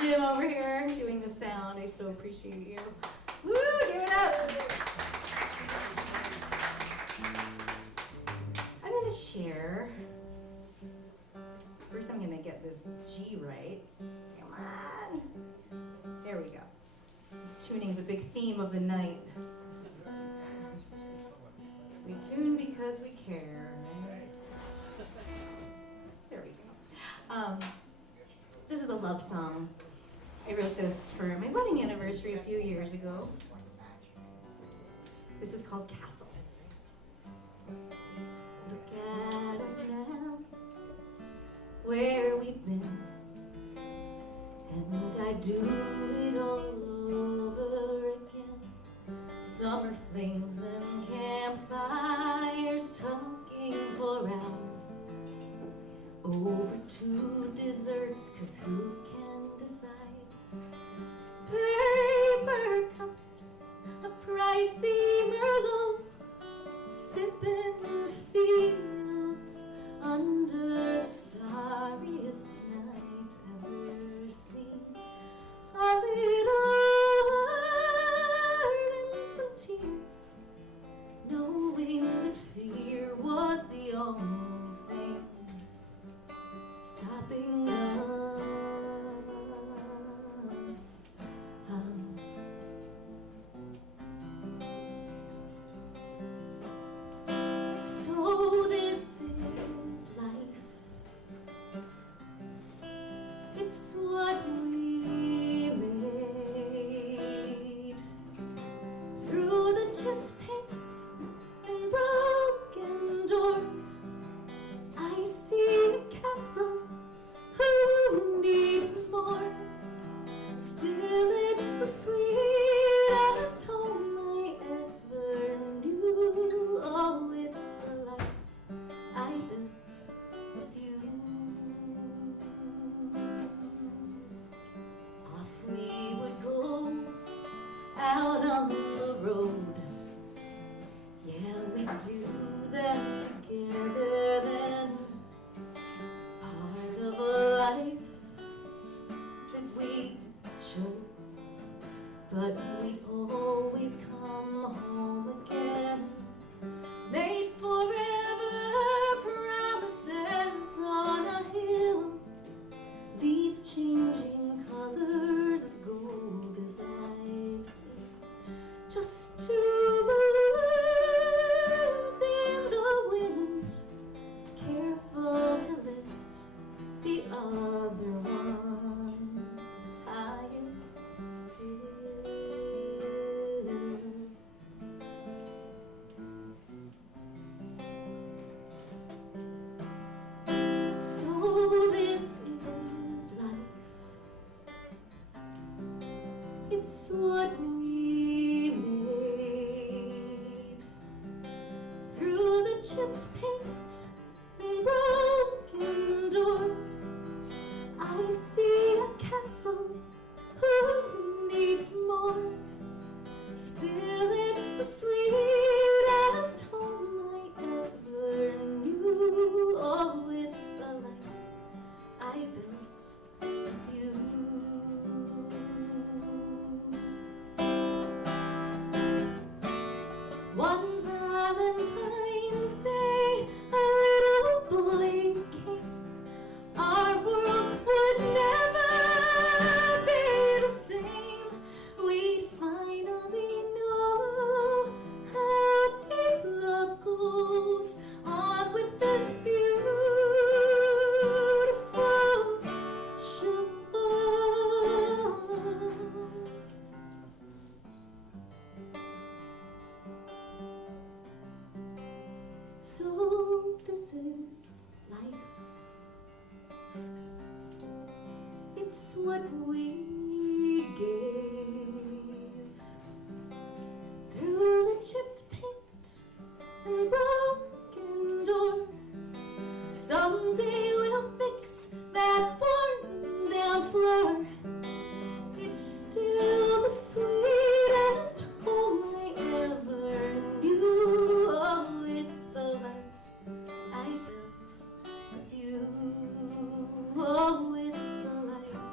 Jim over here doing the sound. I so appreciate you. Woo, give it up. I'm going to share. First, I'm going to get this G right. Come on. There we go. This tuning's a big theme of the night. We tune because we care. There we go. This is a love song. I wrote this for my wedding anniversary a few years ago. This is called Castle. Look at us now, where we've been, and I do it all over again. Summer flings and campfires, talking for hours over 2 desserts, 'cause who can decide? Paper cups of pricey Merlot, sipping in the fields under the starriest night ever seen. A little hurt and some tears, knowing that fear was the only thing stopping us. So this is life. It's what we made. Through the chipped paint and broken door, I see a castle. Who needs more? Still, it's the sweetest home I ever knew. Oh, it's the life I built with you. Off we would go, out on the road. Yeah, we'd do that together then. Part of a life that we chose, but we always come home again. Made forever promises on a hill, leaves changing colors as gold as I see. Just 2 balloons in the wind, careful to lift the other one higher still. So this is life. It's what we made. Through the chipped paint and broken door, I see a castle. Who needs more? Still, it's the sweetest home I ever knew. Oh, it's the life I built with you. One Valentine's Day, a little boy came. Our world would never be the same. We'd finally know how deep love goes on with this beautiful shore. So this is life. It's what we gave. Through the chipped paint and broken door, someday we'll fix that worn down floor. It's still the sweetest home I ever knew. Oh, it's the life I built with you. Oh, it's the life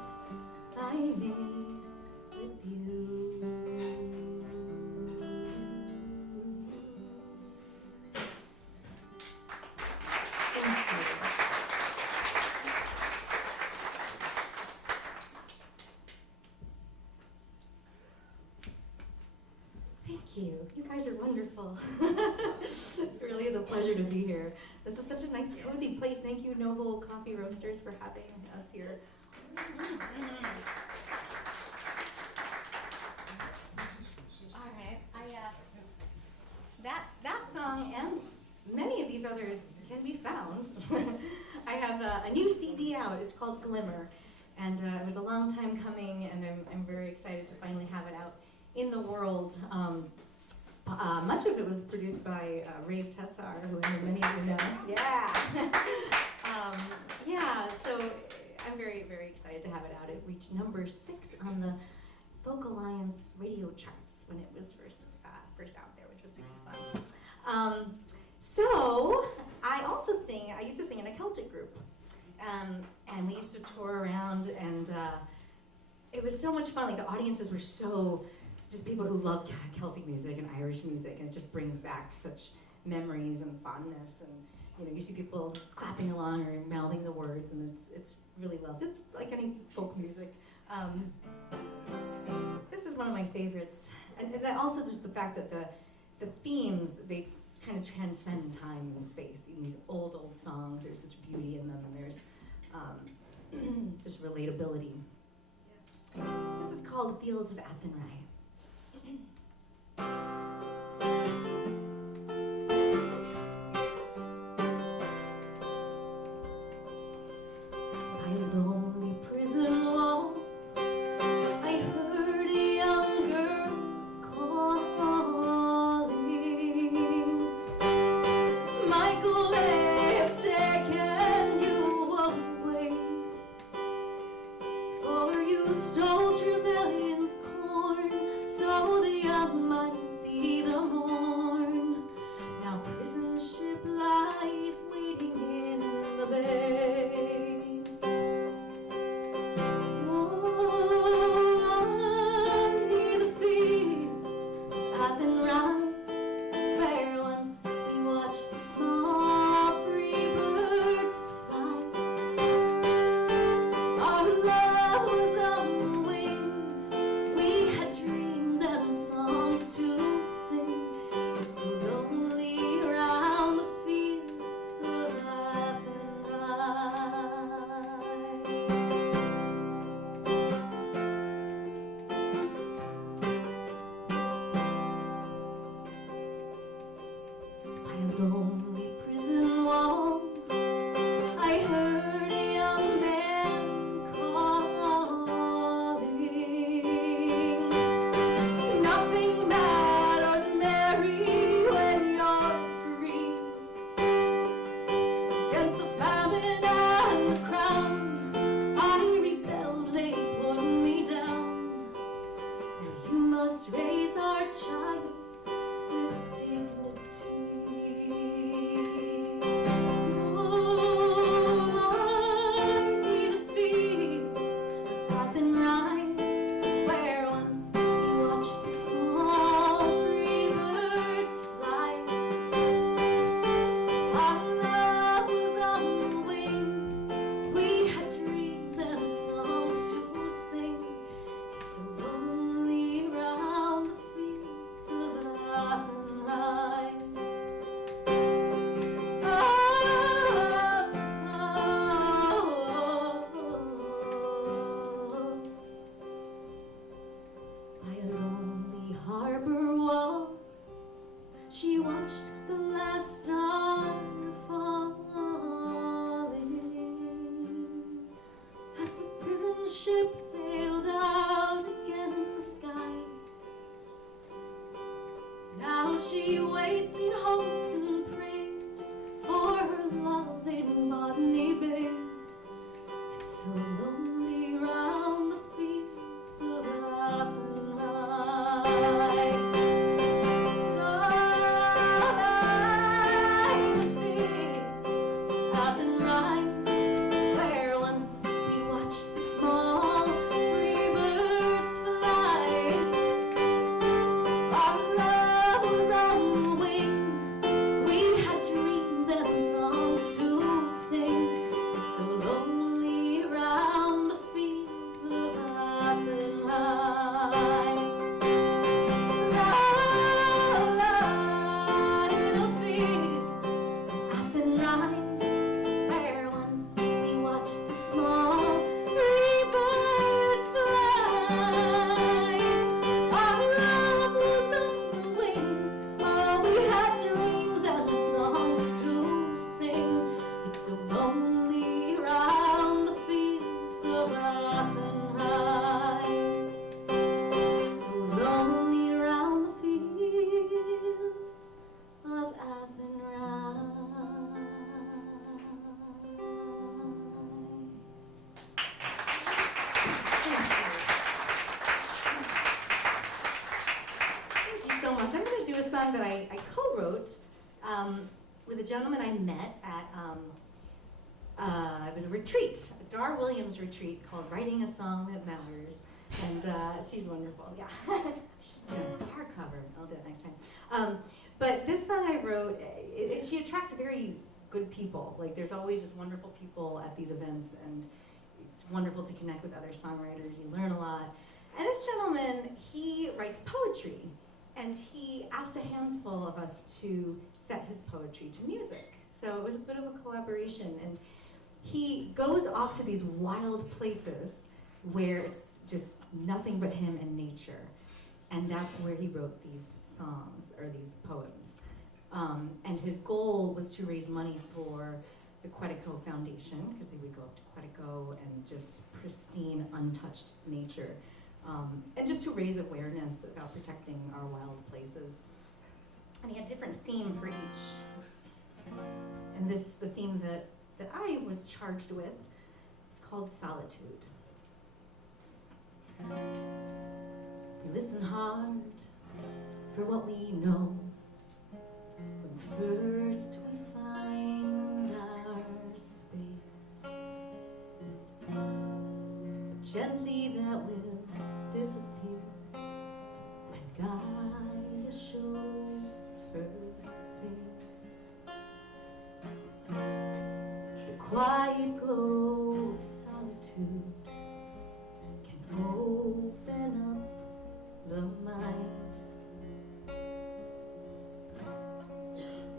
guys are wonderful. It really is a pleasure to be here. This is such a nice, cozy place. Thank you, Noble Coffee Roasters, for having us here. All right, that song and many of these others can be found. I have a new CD out. It's called Glimmer, and it was a long time coming, and I'm very excited to finally have it out in the world. Much of it was produced by Rave Tessar, who I know many of you know. Yeah. Yeah, so I'm very, very excited to have it out. It reached number 6 on the Folk Alliance radio charts when it was first out there, which was super fun. So I used to sing in a Celtic group. And we used to tour around, and it was so much fun. Like, the audiences were so, just people who love Celtic music and Irish music, and it just brings back such memories and fondness. And you see people clapping along or mouthing the words, and it's really lovely. It's like any folk music. This is one of my favorites, and then also just the fact that the themes, they kind of transcend time and space. In these old songs, there's such beauty in them, and there's just relatability. This is called Fields of Athenry. By a lonely prison wall, I heard a young girl calling. Michael, they've taken you away, for you stole Trevelyan's corn. song that I co-wrote with a gentleman I met at, it was a retreat, a Dar Williams retreat called Writing a Song That Matters. And she's wonderful, yeah. I should do a Dar cover, I'll do it next time. But this song I wrote, she attracts very good people. Like, there's always just wonderful people at these events, and it's wonderful to connect with other songwriters. You learn a lot. And this gentleman, he writes poetry, and he asked a handful of us to set his poetry to music. So it was a bit of a collaboration, and he goes off to these wild places where it's just nothing but him and nature. And that's where he wrote these songs, or these poems. And his goal was to raise money for the Quetico Foundation, because they would go up to Quetico and just pristine, untouched nature. And just to raise awareness about protecting our wild places. And he had a different theme for each. And the theme that I was charged with is called Solitude. We listen hard for what we know, when first we find our space. But gently that will disappear when Gaia shows her face. The quiet glow of solitude can open up the mind.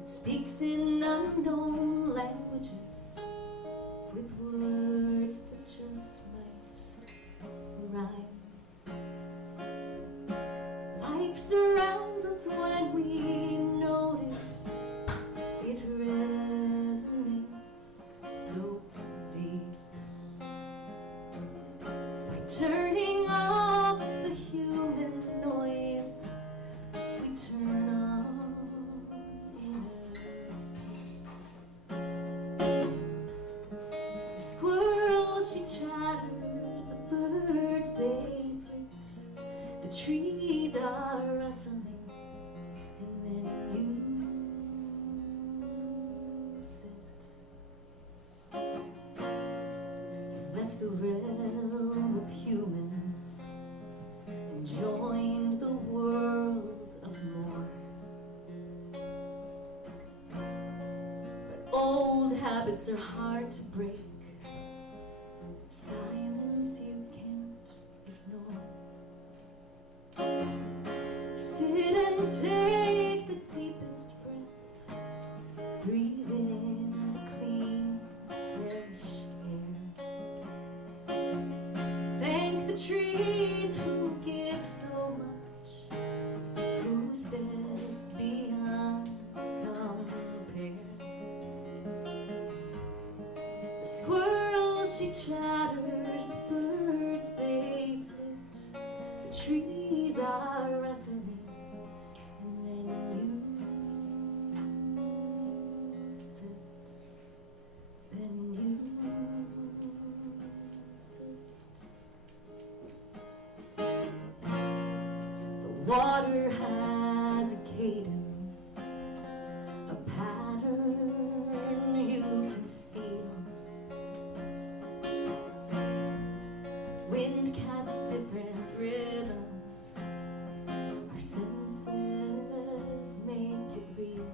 It speaks in unknown languages with words that just might rhyme. Life surrounds us when we notice it resonates so deep. By turning off the human noise, we turn on inner peace. The squirrel, she chatters, the birds, they flit, the trees are rustling, and then you sit. You've left the realm of humans and joined the world of more. But old habits are hard to break. Silence you can't ignore. Sit and take the deepest breath. Breathe in the clean, fresh air. Thank the trees who give so much, whose beds beyond compare. The squirrel, she chatters, the birds, they flit, the trees are rustling. Water has a cadence, a pattern you can feel. Wind casts different rhythms, our senses make it real.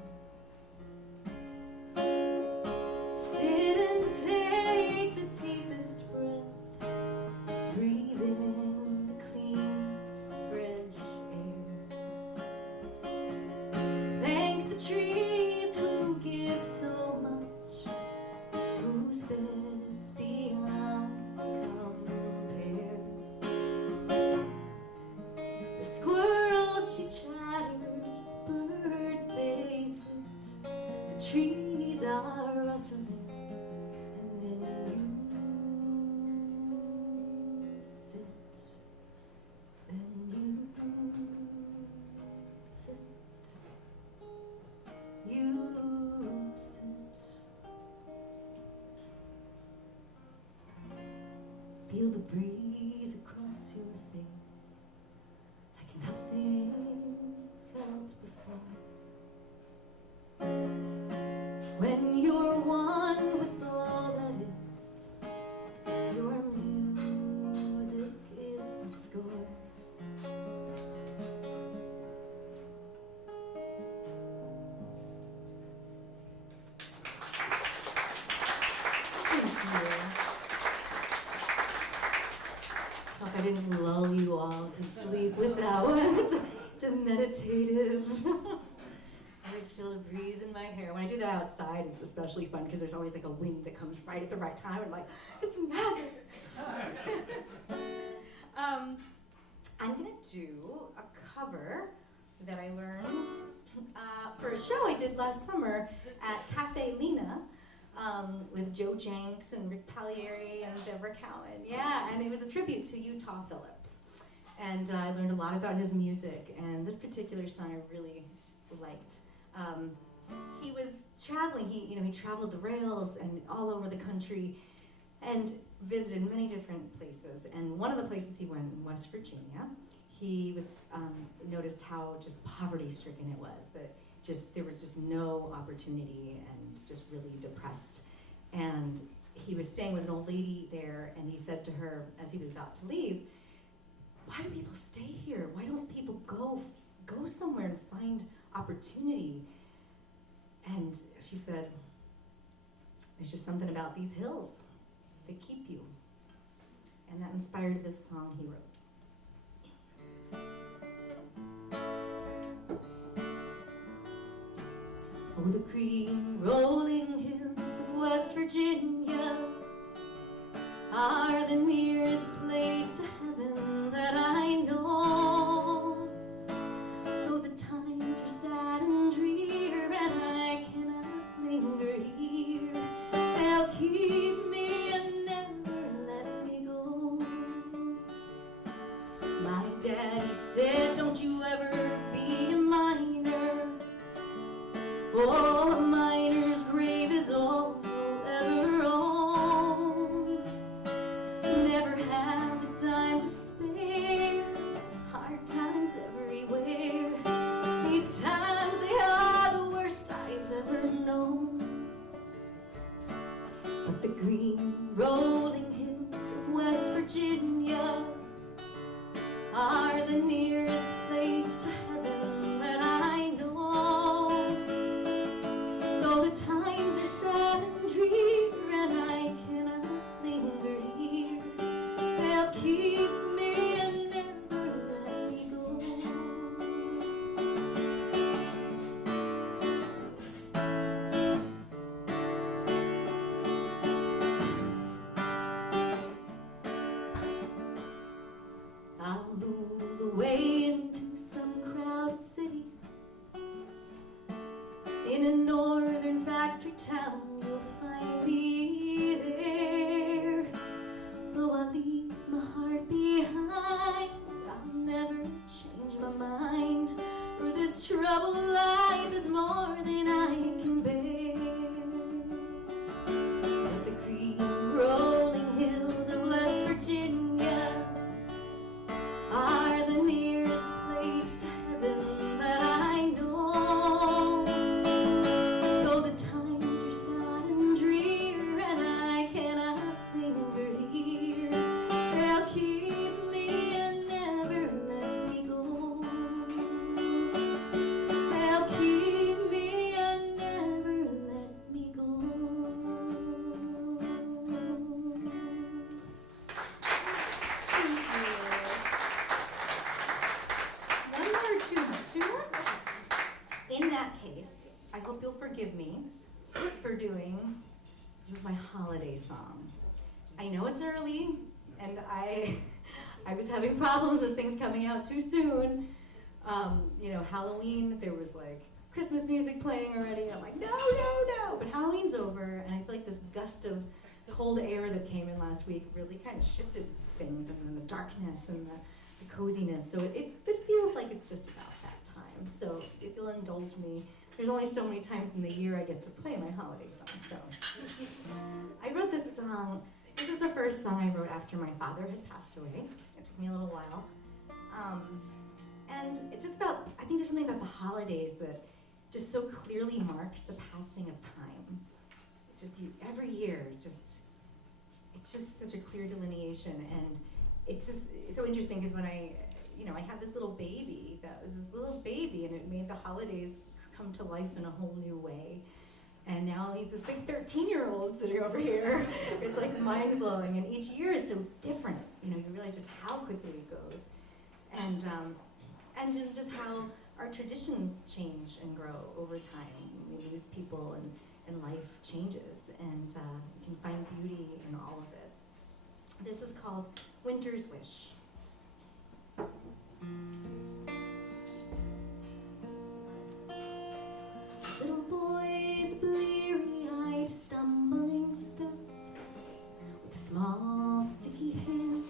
Sit and take the deepest breath, breathe in the clean, fresh trees who give so much, whose beds beyond compare. The squirrel, she chatters, the birds, they flit, the trees are rustling, and then you sit, then you sit. You sit. Feel the breeze across your face like nothing felt before. didn't lull you all to sleep with that one. It's a meditative. I always feel a breeze in my hair. When I do that outside, it's especially fun because there's always like a wind that comes right at the right time. I'm like, it's magic. I'm gonna do a cover that I learned for a show I did last summer at Cafe Lena with Joe Jenks and Rick Pagliari and Deborah Cowan. Yeah, and it was a tribute to Utah Phillips. And I learned a lot about his music, and this particular song I really liked. He was traveling, he traveled the rails and all over the country and visited many different places. And one of the places he went in West Virginia, he was noticed how just poverty-stricken it was, that there was just no opportunity and just really depressed. And he was staying with an old lady there, and he said to her as he was about to leave, why do people stay here? Why don't people go somewhere and find opportunity? And she said, there's just something about these hills that keep you. And that inspired this song he wrote. Oh, the green rolling hills of West Virginia are the nearest place to heaven that I know. Though the times are sad and drear and I cannot linger here, they'll keep me and never let me go. My daddy said, don't you ever be a miner. Oh, a miner's grave is all you'll ever own. Never have a dime to spare, hard times everywhere. These times, they are the worst I've ever known. But the green rolling hills of West Virginia are the nearest place to heaven that I know. Though the times are sad and drear and I cannot linger here, they'll keep me and never let me go. I'll move away into some crowded city. In a northern factory town, you'll find me there. Though I leave my heart behind, I'll never change my mind. For this troubled life is more than I can bear. But the green rolling hills of West Virginia are the nearest place to heaven that I know. Though the times are sad and drear and I cannot linger here, they'll keep me and never let me go. They'll keep me and never let me go. One more, two more? In that case, I hope you'll forgive me for doing, this is my holiday song. I know it's early, and I was having problems with things coming out too soon. Halloween, there was like Christmas music playing already. I'm like, no. But Halloween's over, and I feel like this gust of cold air that came in last week really kind of shifted things, and then the darkness and the coziness. So it feels like it's just about that time. So if you'll indulge me, there's only so many times in the year I get to play my holiday song. So I wrote this song. This is the first song I wrote after my father had passed away. It took me a little while. And it's just about, I think there's something about the holidays that just so clearly marks the passing of time. It's just every year, it's just such a clear delineation. And it's just it's so interesting because when I had this little baby, that was this little baby, and it made the holidays come to life in a whole new way. And now he's this big 13-year-old sitting over here. It's like mind-blowing, and each year is so different. You know, you realize just how quickly it goes, and just how our traditions change and grow over time. We lose people, and life changes, and you can find beauty in all of it. This is called Winter's Wish. Little boy's bleary-eyed stumbling steps, with small sticky hands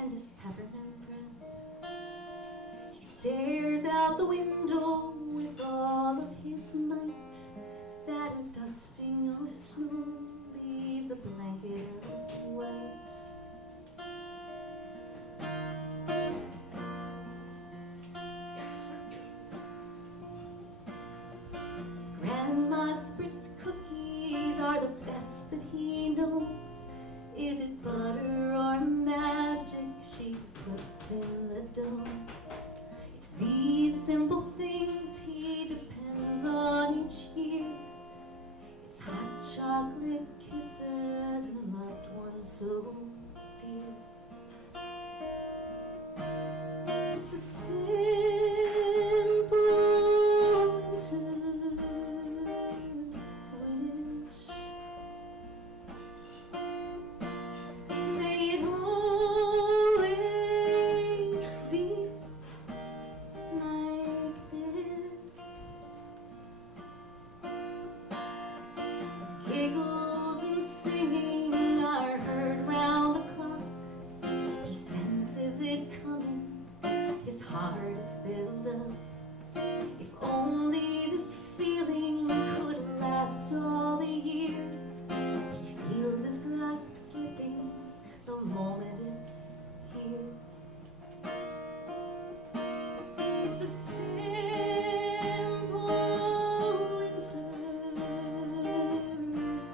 and his peppermint breath. He stares out the window with all of his might, that a dusting of snow leaves a blanket of white. Grandma Spritz cookies are the best that he knows. Is it butter or magic she puts in the dough? It's these simple things he depends on each year. It's hot chocolate kisses and loved ones so dear. It's a simple winter's wish. May it always be like this. As giggles and singing are heard round the clock, he senses it coming, his heart is filled up. If only this feeling could last all the year. He feels his grasp slipping the moment it's here. It's a simple winter's wish.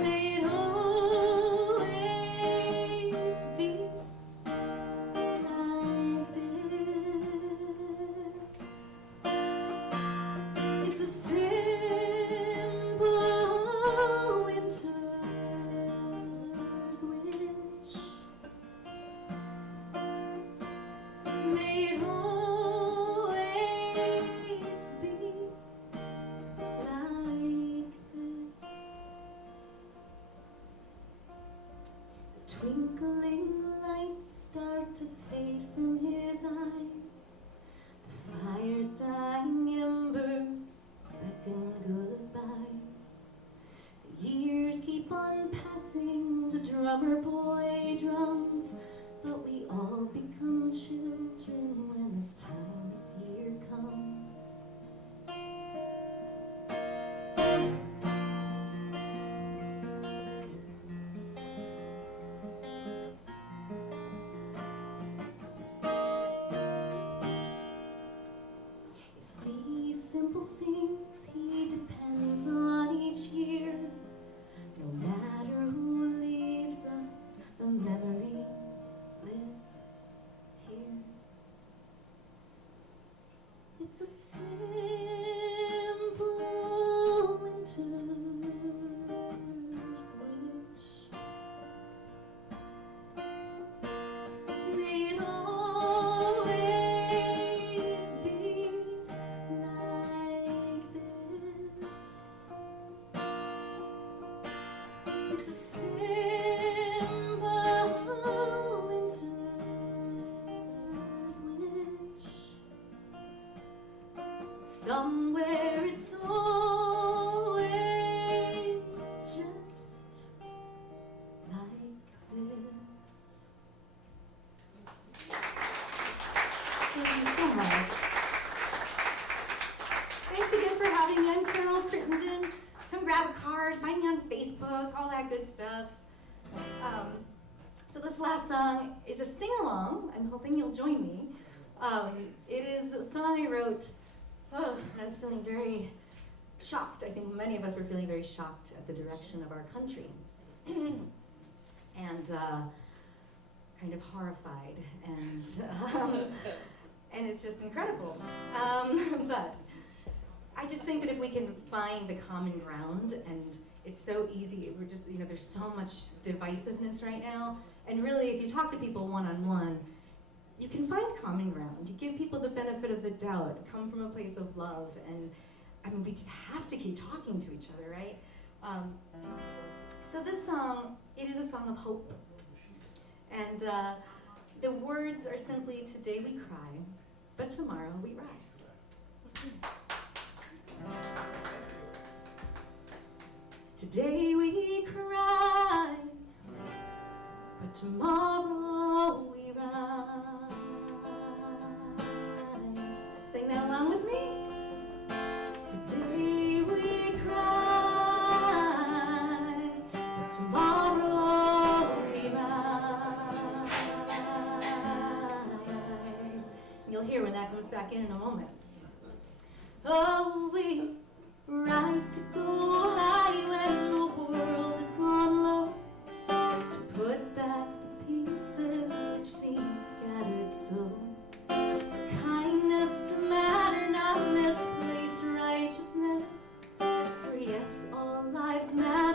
May it always be like this. It's a simple winter's wish. May it always be like this. The twinkling lights start to fade from his eyes. The fire's dying embers beckon goodbyes. The years keep on passing, the drummer boy drums, but we all become children when this time of year comes. It's these simple things he depends on each year. No matter who leaves us, the memory lives here. It's a simple winter's wish. May it always be like this. It's a simple winter's wish. Somewhere it's always just like this. Thank you so much. Thanks again for having me. I'm Carol Crittenden. Come grab a card, find me on Facebook, all that good stuff. So this last song is a sing-along. I'm hoping you'll join me. It is a song I wrote when I was feeling very shocked. I think many of us were feeling very shocked at the direction of our country. And kind of horrified. and it's just incredible. But I just think that if we can find the common ground, and it's so easy, we're just, you know, there's so much divisiveness right now, and really if you talk to people one-on-one, you can find common ground. You give people the benefit of the doubt, come from a place of love, and I mean, we just have to keep talking to each other, right? So this song, it is a song of hope. And the words are simply, today we cry, but tomorrow we rise. Today we cry, but tomorrow we rise. Sing that along with me. Today we cry, but tomorrow we rise. You'll hear when that comes back in a moment. Oh, we rise to go high when the world has gone low, to put back the pieces which seem scattered so, for kindness to matter, not misplaced righteousness, for yes, all lives matter.